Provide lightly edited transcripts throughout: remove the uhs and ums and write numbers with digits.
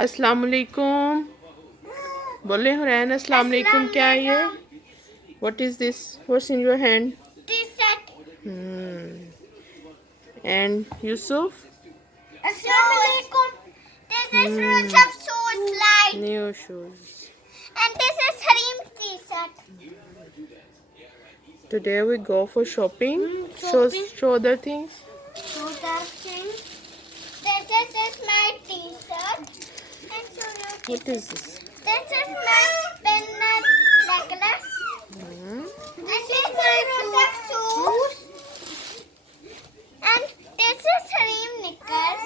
अस्सलाम वालेकुम। बोले हुरैन अस्सलाम वालेकुम। क्या है ये? What is this? What's in your hand? T-shirt. And Yusuf? Assalamualaikum. This is Hmm. Rules of Shoes Light. New shoes. And this is Harim's T-shirt. Today we go for shopping. shopping. Show other things. So that thing. This is my T-shirt. And show you What is this? this is my penal necklace. This is my Rules of Shoes. And this is Harim knickers.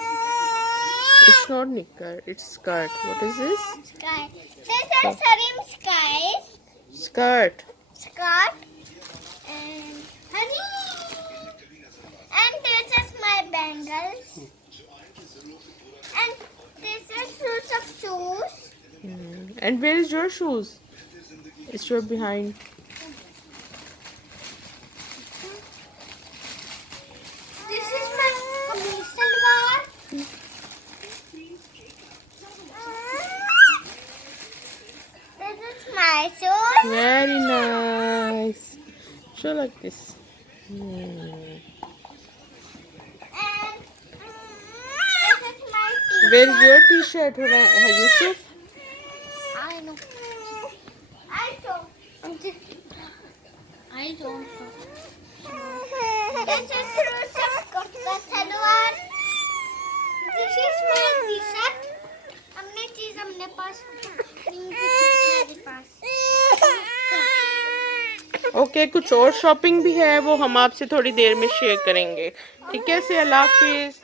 It's not knicker. It's skirt. What is this? Sky. This is Harim skies. Skirt. Skirt. And honey. And this is my bangles. And this is Rules of Shoes. And where is your shoes? It's your behind. This is my kameez salwar. This is my shoes. Very nice. Show like this. And this is my t-shirt. Where is your t-shirt, Yusuf? I know. I don't. I don't know. This is Rules of Kurta Salwar. This is my t-shirt. हमने चीज हमने पास मेरे पास okay कुछ और shopping भी है वो हम आपसे थोड़ी देर में शेयर करेंगे। ठीक है से अल्लाह हाफिज।